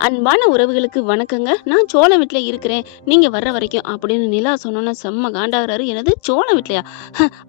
அன்பான உறவுகளுக்கு வணக்கங்க. நான் சோள வீட்ல இருக்கிறேன். நீங்க வர்ற வரைக்கும் அப்படின்னு நிலா சொன்னோனே செம்ம காண்டாகுறாரு. என்னது சோள வீட்லயா?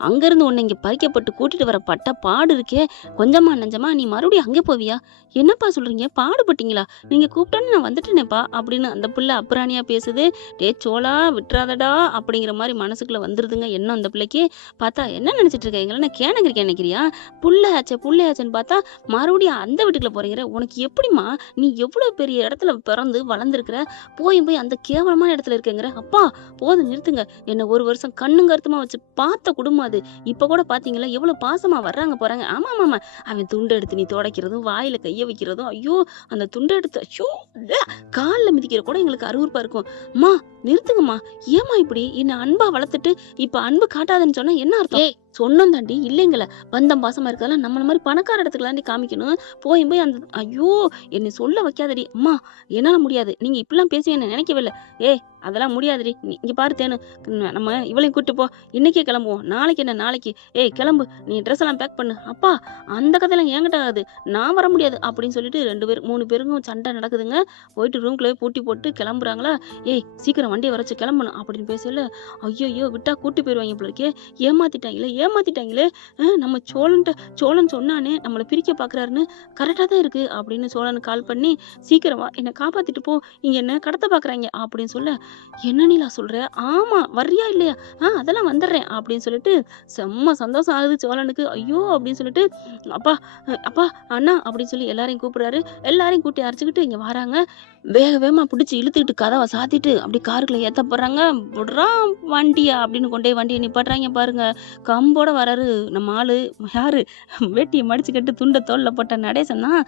அங்கருந்து உன்னை இங்க பறிக்கப்பட்டு கூட்டிட்டு வர பட்ட பாடு இருக்கே! கொஞ்சமா நஞ்சமா நீ மறுபடியும் அங்கே போவியா? என்னப்பா சொல்றீங்க? பாடுபட்டீங்களா? நீங்க கூப்பிட்டோனே நான் வந்துட்டேனேப்பா அப்படின்னு அந்த புள்ள அப்புறாணியா பேசுது. டேய் சோளா விட்றாதடா! அப்படிங்கிற மாரி மனசுக்குள்ள வந்துருதுங்க எண்ணம் அந்த பிள்ளைக்கு. பார்த்தா என்ன நினைச்சிட்டு இருக்க? எங்கள என்ன கேனகிரிக்க நினைக்கிறியா? புள்ளையாச்சே புள்ளையாச்சேன்னு பார்த்தா மறுபடியும் அந்த வீட்டுக்குள்ள போறீங்கிற. உனக்கு எப்படிம்மா? நீ எவ்வளோ பெரிய இடத்துல பிறந்து வளர்ந்துருக்கிற, போய் அந்த கேவலமான இடத்துல இருக்கேங்கிற. அப்பா போதும் நிறுத்துங்க. என்ன ஒரு வருஷம் கண்ணும் கருத்துமா வச்சு பார்த்த குடும்பம் அது. இப்ப கூட பார்த்தீங்களா எவ்வளோ பாசமா வர்றாங்க போறாங்க. ஆமாமாமா. அவன் துண்ட எடுத்து நீ துடைக்கிறதும், வாயில கைய வைக்கிறதும், ஐயோ! அந்த துண்ட எடுத்து ஐயோ! கால்ல மிதிக்கிற கூட எங்களுக்கு அருவருப்பா இருக்கும். அம்மா நிறுத்துங்கம்மா. ஏம்மா இப்படி? என்ன அன்பா வளர்த்துட்டு, இப்ப அன்பு காட்டாதன்னு சொன்னா என்ன அர்த்தம்? ஏய் சொன்னோம் தாண்டி இல்லைங்கள. பந்தம் பாசமா இருக்கிறதெல்லாம் நம்மள மாரி பணக்கார இடத்துக்குலாண்டி காமிக்கணும். போய் அந்த ஐயோ! என்னை சொல்ல வைக்காதடி. அம்மா என்னால முடியாது. நீங்க இப்படிலாம் பேசுவீங்கன்னு நினைக்கவே இல்ல. ஏய் அதெல்லாம் முடியாதுடி. நீ இங்க பாரு தேனு. நம்ம இவளையும் கூட்டு போ. இன்னைக்கே கிளம்புவோம். நாளைக்கு என்ன நாளைக்கு. ஏய் கிளம்பு. நீ ட்ரெஸ் எல்லாம் பேக் பண்ணு. அப்பா அந்த கதையெல்லாம் என்கிட்ட ஆகாது. நான் வர முடியாது அப்படின்னு சொல்லிட்டு 2 பேர் 3 பேருக்கும் சண்டை நடக்குதுங்க. போயிட்டு ரூம்குள்ளேயே பூட்டி போட்டு கிளம்புறாங்களா? ஏய் சீக்கிரம் வண்டிய வர வச்சு கிளம்பணும் அப்படின்னு பேசல. ஐய்யய்யோ! விட்டா கூட்டி போயிருவாய்ங்க போல இருக்கே. ஏமாத்திட்டாங்களே. நம்ம சோழன் சொன்னானே நம்மள பிரிக்க பார்க்குறாருன்னு கரெக்ட்டா தான் இருக்கு அப்படின்னு சோழனுக்கு கால் பண்ணி, "சீக்கிரம் வா என்ன காப்பாத்திட்டு போ. இங்க என்ன கடத்த பார்க்குறாய்ங்க" அப்படின்னு சொல்ல, "என்ன நீலா சொல்ற? ஆமா வர்றியா இல்லையா? அதெல்லாம் வந்துடுறேன்" அப்படின்னு சொல்லிட்டு செம்ம சந்தோஷம் ஆகுது சோழனுக்கு. ஐயோ! அப்படின்னு சொல்லிட்டு, "அப்பா அப்பா அண்ணா" அப்படின்னு சொல்லி எல்லாரையும் கூப்பிடுறாரு. எல்லாரையும் கூட்டி அழைச்சுக்கிட்டு இங்க வராங்க. வேக வேகமா புடிச்சு இழுத்துக்கிட்டு கதவ சாத்திட்டு அப்படியே காருக்குள்ள ஏத்த போறாங்க. "விட்றா வண்டிய" அப்படின்னு கொண்டோய் வண்டிய நிப்பாட்டுறாய்ங்க பாருங்க. கம்போட வராரு நம்ம ஆளு. யாரு? வேட்டிய மடிச்சுக்கிட்டு துண்ட தோள்ல போட்ட நடேசன் தான்.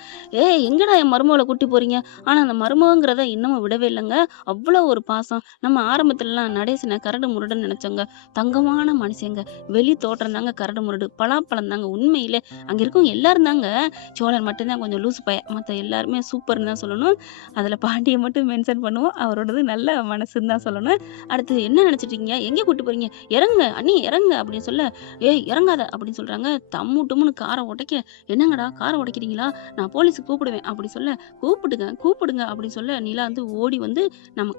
"ஏய் எங்கடா என் மருமகள கூட்டி போறீங்க?" ஆனா அந்த மருமகங்கிறத இன்னமும் விடவே இல்லங்க. அவ்வளோ ஒரு பாசம். நம்ம ஆரம்பத்துலலாம் நடேசன கரடு முரடுன்னு நெனச்சோங்க. தங்கமான மனுஷங்க. வெளி தோற்றம் தாங்க கரடு முரடு. பலாப்பழம் தாங்க உண்மையிலே. அங்க இருக்கவங்க எல்லாரும் தாங்க. சோழன் மட்டும் தான் கொஞ்சம் லூசு பையன். மத்த எல்லாருமே சூப்பர்ன்னு தான் சொல்லணும். அதுல பாண்டிய மட்டும் மென்ஷன் பண்ணுவோம். அவரோடது நல்ல மனசுன்னு தான் சொல்லணும். அடுத்து என்ன நெனச்சுட்டு இருக்கீங்க? எங்க கூட்டு போறீங்க? "இறங்குங்க அண்ணி இறங்குங்க" அப்படின்னு சொல்ல, "ஏய் இறங்காத" அப்படின்னு சொல்றாங்க. தம்மு டும்முன்னு கார உடைக்க, "என்னங்கடா கார உடைக்கிறீங்களா? நான் போலீஸுக்கு கூப்பிடுவேன்" அப்படி சொல்ல, கூப்பிடுங்க" அப்படின்னு சொல்ல, நிலா ஓடி வந்து நம்ம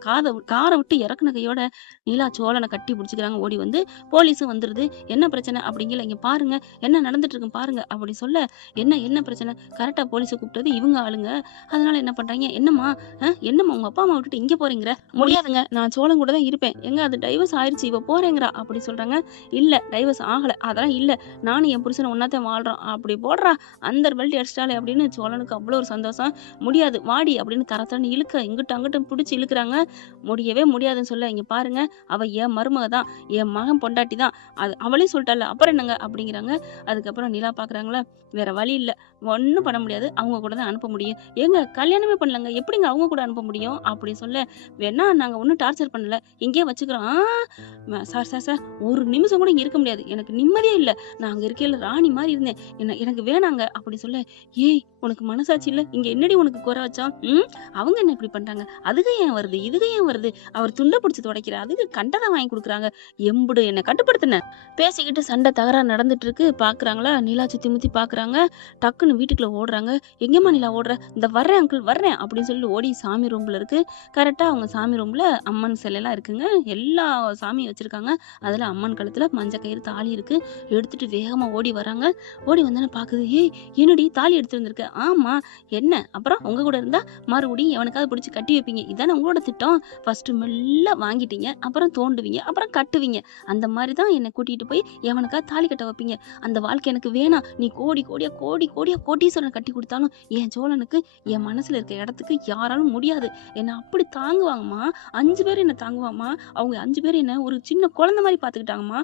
கார விட்டு இறக்குன கையோட நிலா சோழன கட்டி பிடிச்சுக்கிறாங்க. ஓடி வந்து போலீஸும் வந்துருது. "என்ன பிரச்சனை?" அப்படிங்கல. "இங்க பாருங்க, என்ன நடந்துட்டு இருக்குன்னு பாருங்க" அப்படி சொல்ல, என்ன பிரச்சனை? கரெக்ட்டா போலீஸ கூப்பிட்டது இவங்க ஆளுங்க. அதனால என்ன பண்றாய்ங்க, "என்னம்மா என்னம்மா உங்க அப்பா அம்மா விட்டுட்டு இங்க போறீங்கிற?" "முடியாதுங்க. நான் சோளன் கூட தான் இருப்பேன்." "ஏங்க அது டைவர்ஸ் ஆயிருச்சு. இவ போறேங்கிறா." அப்படி சொல்றாங்க. "இல்ல டைவர்ஸ் ஆகல. அதெல்லாம் இல்ல. நானும் என் புருஷனும் ஒண்ணாத்தான் வாழ்றோம்." "அப்படி போடுறா. அந்தர் பெல்ட் அடிச்சிட்டாளே" அப்படின்னு சோழனுக்கு அவ்வளோ ஒரு சந்தோஷம். "முடியாது வாடி" அப்படின்னு தரத்தரன்னு இழுக்க, இங்கிட்டும் அங்கிட்டும் பிடிச்சு இழுக்குறாங்க. முடியவே முடியாதுன்னு சொல்ல, "இங்க பாருங்க அவ என் மருமக தான். என் மகன் பொண்டாட்டி தான். அது அவளே சொல்ட்டால்ல. அப்புறம் என்னங்க?" அப்படிங்கிறாங்க. அதுக்கப்புறம் நிலா பார்க்குறாங்களா, வேற வழி இல்ல. ஒண்ணும் பண்ண முடியாது. அவங்க கூட தான் அனுப்ப முடியும். "ஏங்க கல்யாணமே பண்ணலங்க. எப்படிங்க அவங்க கூட அனுப்ப முடியும்?" அப்படி சொல்ல, "வேணா நாங்க ஒண்ணும் டார்ச்சர் பண்ணல. இங்கேயே வச்சுக்கிறோம்." சார் ஒரு நிமிஷம் கூட இங்க இருக்க முடியாது. எனக்கு நிம்மதியே இல்ல. நான் அங்க இருக்கையில ராணி மாரி இருந்தேன். எனக்கு வேணாங்க." அப்படி சொல்ல, "ஏய் உனக்கு மனசாட்சி இல்ல? இங்க என்னடி உனக்கு குறை வச்சோம்? அவங்க என்ன இப்படி பண்றாங்க? அதுக ஏன் வருது? இதுக ஏன் வருது? அவர் துண்ட புடிச்சு துடைக்கிறா. அதுக கண்டத வாங்கி குடுக்குறாங்க. எம்புடு என்ன கட்டுப்படுத்துன?" பேசிக்கிட்டு சண்டை தகராறு நடந்துட்டு இருக்கு. பார்க்குறாங்களா, நிலா சுத்தி முத்தி பார்க்குறாங்க. டக்குன்னு வீட்டுக்குள்ள ஓடுறாங்க. "எங்கேம்மா நிலா ஓடுற?" "இந்த வர்றேன் அங்கிள் வர்றேன்" அப்படின்னு சொல்லி ஓடி சாமி ரூம்ல இருக்கு. கரெக்ட்டா அவங்க சாமி ரூம்ல அம்மன் சிலைலாம் இருக்குங்க. எல்லா சாமியும் வச்சிருக்காங்க. அதுல அம்மன் கழுத்துல மஞ்ச கயிறு தாலி இருக்கு. எடுத்துட்டு வேகமா ஓடி வராங்க. ஓடி வந்தோனே பாக்குது. "ஏய் என்னடி தாலி எடுத்துட்டு வந்திருக்க?" "ஆமா." "என்ன அப்புறம் உங்க கூட இருந்தா மறுபடியும் எவனுக்காவது பிடிச்சு கட்டி வைப்பீங்க. இதானே உங்களோட திட்டம். ஃபர்ஸ்ட் மெல்ல வாங்கிட்டீங்க. அப்புறம் தோண்டுவீங்க. அப்புறம் கட்டுவீங்க. அந்த மாரி தான் என்ன கூட்டிட்டு போய் எவனுக்காவது தாலி கட்ட வைப்பீங்க. அந்த வாழ்க்கை எனக்கு வேணாம். நீ கோடி கோடியா கோடீஸ்வரன் கட்டி குடுத்தாலும் என் சோழனுக்கு என் மனசுல இருக்க இடத்துக்கு யாராலும் முடியாது. என்ன அப்படி தாங்குவாங்கம்மா. 5 பேர் என்ன தாங்குவாம்மா. அவங்க 5 பேர் என்ன ஒரு சின்ன குழந்தை மாரி பார்த்துக்கிட்டாங்கம்மா."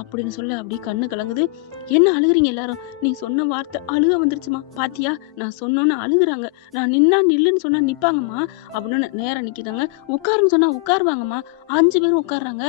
அப்படின்னு சொல்ல அப்படியே கண்ணு கலங்குது. "என்ன அழுகுறீங்க எல்லாரும்? நீ சொன்ன வார்த்தை அழுக வந்துருச்சும்மா. பாத்தியா? நான் சொன்னோனே அழுகுறாங்க. நான் நின்னா நில்லுன்னு சொன்னா நிப்பாங்கம்மா." அப்படின்னு நேரா நிக்கிறாங்க. "உட்காருன்னு சொன்னா உட்காருவாங்கம்மா." 5 பேரும் உட்கார்றாங்க.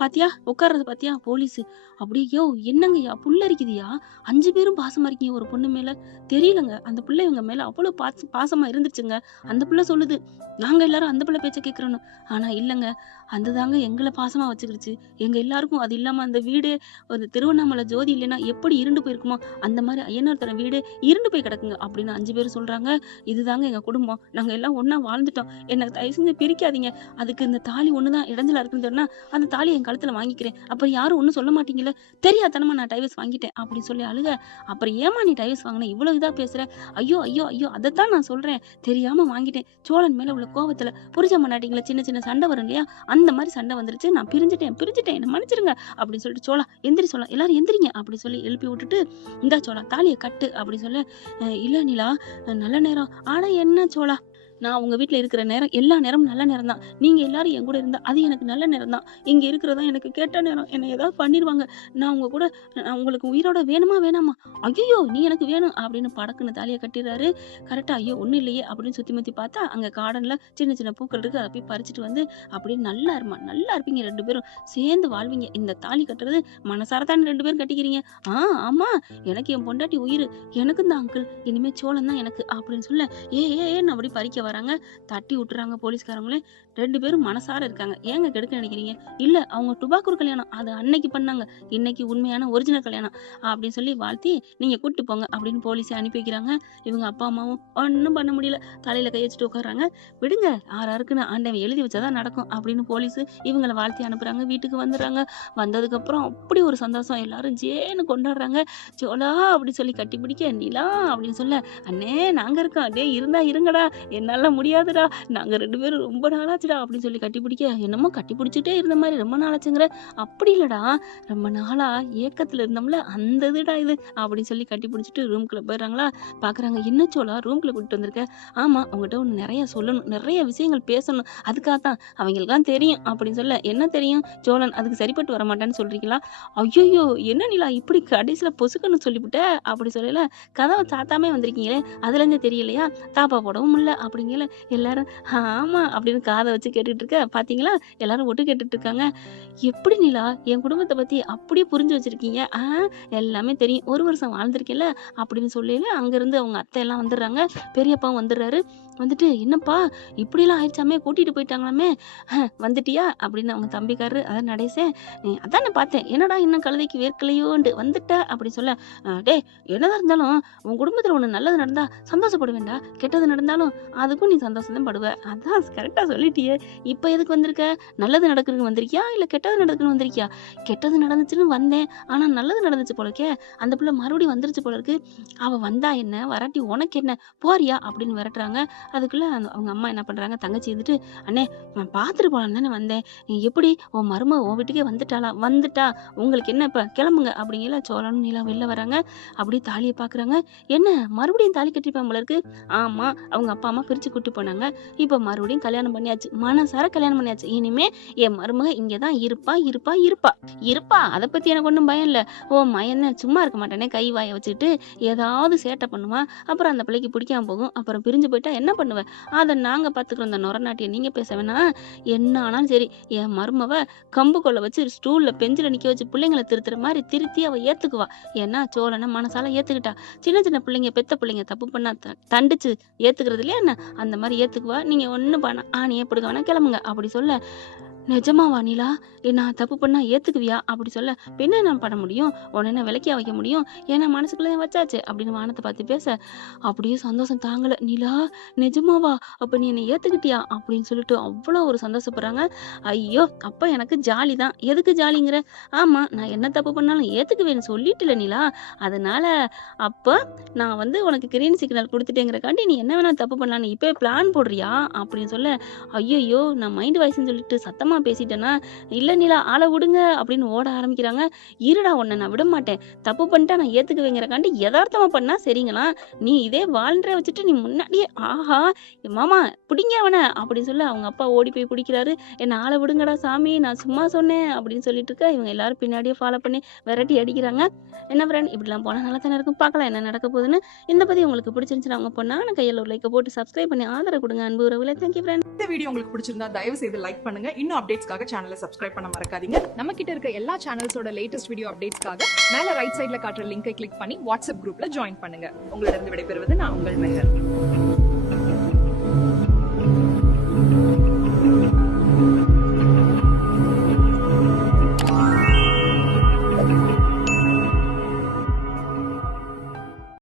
"பாத்தியா? உட்கார்றது பாத்தியா? போலீஸு." அப்படியே "யோவ் என்னங்கய்யா புல்லரிக்குதுய்யா? 5 பேரும் பாசமா இருக்கீங்க ஒரு பொண்ணு மேல." தெரியலங்க. அந்த புள்ள இவங்க மேல அவ்வளோ பாசமா இருந்துச்சுங்க. அந்த புள்ள சொல்லுது, "நாங்க எல்லாரும் அந்த புள்ள பேச்ச கேட்கிறோன்னு." ஆனா இல்லைங்க, அந்த தாங்க எங்களை பாசமா வச்சுக்கிடுச்சு. எங்க எல்லாருக்கும் அது இல்லாம அந்த வீடு ஒரு திருவண்ணாமலை ஜோதி இல்லைன்னா எப்படி இருண்டு போயிருக்குமோ அந்த மாதிரி ஐயனார் தர வீடு இருண்டு போய் கிடக்குங்க அப்படின்னு 5 பேரும் சொல்றாங்க. இதுதாங்க எங்க குடும்பம், நாங்க எல்லாம் ஒண்ணா வாழ்ந்துட்டோம், என்ன தயவு செஞ்சு பிரிக்காதீங்க. அதுக்கு இந்த தாலி ஒண்ணுதான் இடைஞ்சலா இருக்குன்னு சொன்னா அந்த தாலி என் கழுத்துல வாங்கிக்கிறேன், அப்புறம் யாரும் ஒண்ணும் சொல்ல மாட்டீங்கல்ல, தெரியாதனமா நான் டைவர்ஸ் வாங்கிட்டேன் அப்படின்னு சொல்லி அழுக. அப்புறம் ஏமா நீ டைவர்ஸ் வாங்கின, இவ்வளவு இதா பேசுற? ஐயோ ஐயோ ஐயோ, அதைத்தான் நான் சொல்றேன், தெரியாம வாங்கிட்டேன். சோழன் மேல உள்ள கோவத்துல புரிஞ்ச மாட்டாங்களா, சின்ன சின்ன சண்டை வரும் இல்லையா, அந்த மாதிரி சண்டை வந்துருச்சு, நான் பிரிஞ்சுட்டேன் என்ன மன்னிச்சிருங்க அப்படின்னு சொல்லிட்டு, சோழா எந்திரி, சோழா எல்லாரும் எந்திரிங்க அப்படி சொல்லி எழுப்பி விட்டுட்டு, இந்தா சோழா தாலியை கட்டு அப்படி சொல்ல. இல்ல நிலா, நல்ல நேரம். ஆனா என்ன சோழா, நான் உங்க வீட்ல இருக்கிற நேரம் எல்லா நேரமும் நல்ல நேரம் தான். நீங்க எல்லாரும் என் கூட இருந்தா அது எனக்கு நல்ல நேரம் தான். இங்க இருக்கிறதா எனக்கு கெட்ட நேரம். என்ன ஏதாவது பண்ணிருவாங்க. நான் உங்க கூட உங்களுக்கு உயிரோட வேணுமா வேணாமா? ஐயோ நீ எனக்கு வேணும் அப்படின்னு படக்குன்னு தாலியை கட்டிடுறாரு. கரெக்டா ஐயோ ஒண்ணும் இல்லையே அப்படின்னு சுத்தி முத்தி பார்த்தா அங்க கார்டன்ல சின்ன சின்ன பூக்கள் இருக்கு. அதை போய் பறிச்சுட்டு வந்து அப்படியே நல்லா இருப்பீங்க 2 பேரும் சேர்ந்து வாழ்வீங்க. இந்த தாலி கட்டுறது மனசார தானே 2 பேரும் கட்டிக்கிறீங்க. ஆமா, எனக்கு என் பொண்டாட்டி உயிர், எனக்கும் தான் அங்கிள், இனிமே சோழன் தான் எனக்கு அப்படின்னு சொல்ல, ஏன்னு அப்படி பறிக்க வராங்க. தட்டி விட்டுறாங்க போலீஸ்காரங்களே. 2 பேரும் மனசார இருக்காங்க. ஏங்க கெடுக்க நினைக்கிறீங்க? இல்ல அவங்க டுபாக்கூர் கல்யாணம், அது அன்னைக்கு பண்ணாங்க, இன்னைக்கு உண்மையான ஒரிஜினல் கல்யாணம் அப்படின்னு சொல்லி வாழ்த்தி நீங்க கூட்டு போங்க அப்படின்னு போலீஸை அனுப்பி வைக்கிறாங்க. இவங்க அப்பா அம்மாவும் ஒன்னும் பண்ண முடியல, தலையில கை வச்சுட்டு உட்காடுறாங்க. விடுங்க, ஆறாருக்குன்னு ஆண்டவன் எழுதி வச்சாதான் நடக்கும் அப்படின்னு போலீஸ் இவங்களை வாழ்த்தி அனுப்புறாங்க. வீட்டுக்கு வந்துடுறாங்க. வந்ததுக்கு அப்புறம் அப்படி ஒரு சந்தோஷம், எல்லாரும் ஜேன்னு கொண்டாடுறாங்க. சோலா அப்படி சொல்லி கட்டி பிடிக்க, நிலா அப்படின்னு சொல்ல, அண்ணே நாங்க இருக்கோம், டே இருந்தா இருங்கடா, என்னால முடியாதுடா, நாங்க 2 பேரும் ரொம்ப நாளாச்சுடா அப்படின்னு சொல்லி கட்டி பிடிக்க, என்னமோ கட்டி பிடிச்சிட்டே இருந்த மாதிரி ரொம்ப நாளாச்சுங்கிற. அப்படி இல்லடா, ரொம்ப நாளா ஏக்கத்துல இருந்தோம்ல அந்த இதுடா இது அப்படின்னு சொல்லி கட்டி பிடிச்சிட்டு ரூம்குள்ள போயிடுறாங்களா. பாக்குறாங்க, என்ன சோலா ரூம்குள்ள கூட்டிட்டு வந்திருக்க? ஆமா, உங்ககிட்ட ஒண்ணு நிறைய சொல்லணும், நிறைய விஷயங்கள் பேசணும், அதுக்காகத்தான், அவங்களுக்குலாம் தெரியும் அப்படின்னு சொல்ல. என்ன தெரியும்? சோழன் அதுக்கு சரிப்பட்டு வர மாட்டான்னு சொல்றீங்களா? ஐயோ என்ன நிலா இப்படி கடைசியில பொசுக்கன்னு சொல்லிவிட்ட அப்படி சொல்லல. கதவை சாத்தாமே வந்திருக்கீங்களே, அதுல இருந்து தெரியலையா? தாப்பா போடவும் இல்ல அப்படிங்கல. எல்லாரும் ஆமா அப்படின்னு காதை வச்சு கேட்டுட்டு இருக்க. பாத்தீங்களா, எல்லாரும் ஒட்டு கேட்டுட்டு இருக்காங்க. எப்படி நிலா என் குடும்பத்தை பத்தி அப்படியே புரிஞ்சு வச்சிருக்கீங்க? எல்லாமே தெரியும், 1 வருஷம் வாழ்ந்திருக்கேன்ல அப்படின்னு சொல்லல. அங்க இருந்து அவங்க அத்தை எல்லாம் வந்துடுறாங்க. பெரியப்பாவும் வந்துடுறாரு. வந்துட்டு, என்னப்பா இப்படி எல்லாம் ஆயிடுச்சாமே, கூட்டிட்டு போயிட்டாங்களாமே, வந்துட்டியா அப்படின்னு அவங்க தம்பிக்காரரு, அதான் நடேசேன், அதான் பார்த்தேன், என்னடா இன்னும் கழுதைக்கு வேர்க்கலையோண்டு வந்துட்ட அப்படி சொல்ல. டே என்னதான் இருந்தாலும் உன் குடும்பத்துல ஒண்ணு நல்லது நடந்தா சந்தோஷப்படுவேண்டா, கெட்டது நடந்தாலும் அதுக்கும் நீ சந்தோஷம் தான் படுவ. அதான் கரெக்டா சொல்லிட்டியே. இப்ப எதுக்கு வந்திருக்க? நல்லது நடக்குறதுக்கு வந்திருக்கியா இல்ல கெட்டது நடக்குன்னு வந்திருக்கியா? கெட்டது நடந்துச்சுன்னு வந்தேன், ஆனா நல்லது நடந்துச்சு போலக்கே, அந்த பிள்ளை மறுபடியும் வந்துருச்சு போல இருக்கு. அவ வந்தா என்ன, வராட்டி உனக்கு என்ன, போறியா அப்படின்னு விரட்டுறாங்க. அதுக்குள்ள அவங்க அம்மா என்ன பண்றாங்க, தங்கச்சி இருந்துட்டு, அண்ணே நான் பாத்துட்டு போலாம் தானே வந்தேன், எப்படி உன் மருமக உன் வீட்டுக்கே வந்துட்டா, உங்களுக்கு என்ன இப்ப கிளம்புங்க அப்படிங்கல. சோழனும் நீலா வெளில வராங்க. அப்படியே தாலியை பாக்குறாங்க. என்ன மறுபடியும் தாலி கட்டிப்பான் போல இருக்கு. ஆமா, அவங்க அப்பா அம்மா பிரிச்சு கூட்டு போனாங்க. இப்ப மறுபடியும் கல்யாணம் பண்ணியாச்சு, மனசார கல்யாணம் பண்ணியாச்சு. இனிமே என் மருமக இங்கதான் இருப்பா. அதை பத்தி எனக்கு ஒண்ணும் பயம் இல்ல. ஓ மயன சும்மா இருக்க மாட்டானே, கை வாய வச்சுட்டு ஏதாவது சேட்டை பண்ணுவா, அப்புறம் அந்த பிள்ளைக்கு பிடிக்காம போகும், அப்புறம் பிரிஞ்சு போயிட்டா என்ன பண்ணுவேன், அதை நாங்க பாத்துக்கிறோம். அந்த நொரநாட்டிய நீங்க பேச வேணா. என்ன ஆனாலும் சரி, என் மருமவ கம்பு கொள்ள வச்சு ஸ்டூல்ல பெஞ்சில நிக்க வச்சு பிள்ளைங்களை திருத்துற மாதிரி திருத்தி அவ ஏத்துக்குவா. ஏன்னா சோழனை மனசால ஏத்துக்கிட்டா. சின்ன சின்ன பிள்ளைங்க, பெத்த பிள்ளைங்க தப்பு பண்ணா தண்டிச்சு ஏத்துக்கிறது இல்லையா என்ன, அந்த மாதிரி ஏத்துக்குவா. நீங்க ஒண்ணு பண்ண ஆணியே பிடிக்க வேணா, கிளம்புங்க அப்படி சொல்ல. நிஜமாவா நிலா, நான் தப்பு பண்ணா ஏத்துக்குவியா அப்படி சொல்ல. பின்ன நான் பண்ண முடியும், உடனே விலக்கியா வைக்க முடியும், ஏன்னா மனசுக்குள்ள வச்சாச்சு அப்படின்னு வானத்தை பார்த்து பேச. அப்படியே சந்தோஷம் தாங்கல. நிலா நிஜமாவா, அப்ப நீ என்னை ஏத்துக்கிட்டியா அப்படின்னு சொல்லிட்டு அவ்வளோ ஒரு சந்தோஷப்படுறாங்க. ஐயோ அப்ப எனக்கு ஜாலி தான். எதுக்கு ஜாலிங்கிற? ஆமா, நான் என்ன தப்பு பண்ணாலும் ஏத்துக்குவேன்னு சொல்லிட்டுல நிலா, அதனால அப்ப நான் உனக்கு கிரீன் சிக்னல் கொடுத்துட்டேங்கிறக்காண்டி நீ என்ன வேணா தப்பு பண்ணலான்னு இப்பவே பிளான் போடுறியா அப்படின்னு சொல்ல. ஐயோ நான் மைண்ட் வாய்ஸ்ன்னு சொல்லிட்டு சத்தமா பேசிட்டேன்னா, இல்ல நிலா ஆளை விடுங்க அப்படின்னு ஓட ஆரம்பிக்கிறாங்க. இருடா உன்னை நான் விட மாட்டேன், தப்பு பண்ணிட்டா நான் ஏத்துக்குவேங்கிறக்காண்டி யதார்த்தமா பண்ணா சரிங்களா, நீ இதே வால்ன்ற வச்சுட்டு நீ முன்னாடியே ஆஹா மாமா பிடிங்க அவனை அப்படின்னு சொல்ல. அவங்க அப்பா ஓடி போய் பிடிக்கிறாரு. என்ன ஆளை விடுங்கடா சாமி, நான் சும்மா சொன்னேன் அப்படின்னு சொல்லிட்டு இருக்க. இவங்க எல்லாரும் பின்னாடியே ஃபாலோ பண்ணி விரட்டி அடிக்கிறாங்க. என்ன ஃப்ரெண்ட், இப்படிலாம் போனா நல்லா தானே இருக்கும், பார்க்கலாம் என்ன நடக்க போகுதுன்னு. இந்த பத்தி உங்களுக்கு பிடிச்சிருந்துச்சுன்னா அவங்க பொண்ணான கையில் ஒரு லைக்கை போட்டு சப்ஸ்கிரைப் பண்ணி ஆதரவு கொடுங்க அன்பு உறவுகளே. Thank you friend. இந்த வீடியோ உங்களுக்கு பிடிச்சிருந்தா தயவு செய்து லைக் பண்ணுங்க. இன்னும் அப்டேட்ஸ்க்காக சேனலை சப்ஸ்கிரைப் பண்ண மறக்காதீங்க. நம்ம கிட்ட இருக்க எல்லா சேனல்ஸோட லேட்டஸ்ட் வீடியோ அப்டேட்ஸ்க்காக மேல ரைட் சைடுல காட்டுற லிங்கை கிளிக் பண்ணி வாட்ஸ்அப் குரூப்ல ஜாயின் பண்ணுங்க. உங்களிடம் விடைபெறுவது நான் உங்கள் மெஹர்.